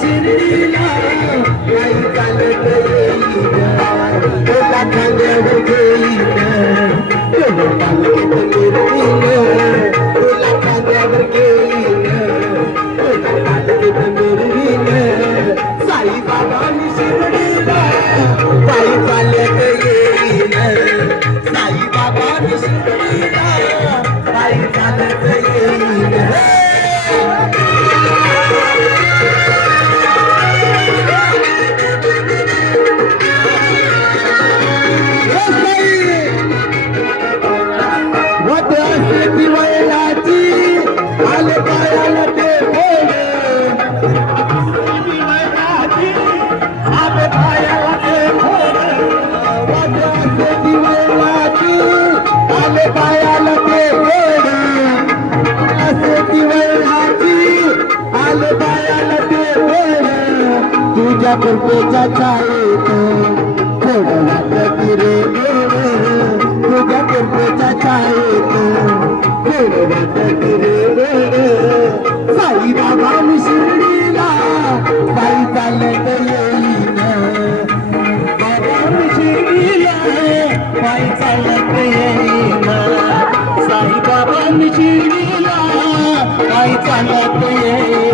शिर्डीला पायी चालत येईन तुला खांद्यावर घेईन पालखीत मिरवीन तुला खांद्यावर घेईन तुला पालखीत मिरवीन साईबाबा शिर्डीला पायी चालत येईन साईबाबा शिर्डीला पायी चालत येईन तुझ्या कृपेच्या छायेत थोडं वाटत रे तुझ्या कृपेच्या छायेत थोडं वाटत रे साईबाबा शिर्डीला पायी चालत येईन बाबा शिर्डीला पायी चालत येईन साईबाबा शिर्डीला पायी चालत येईन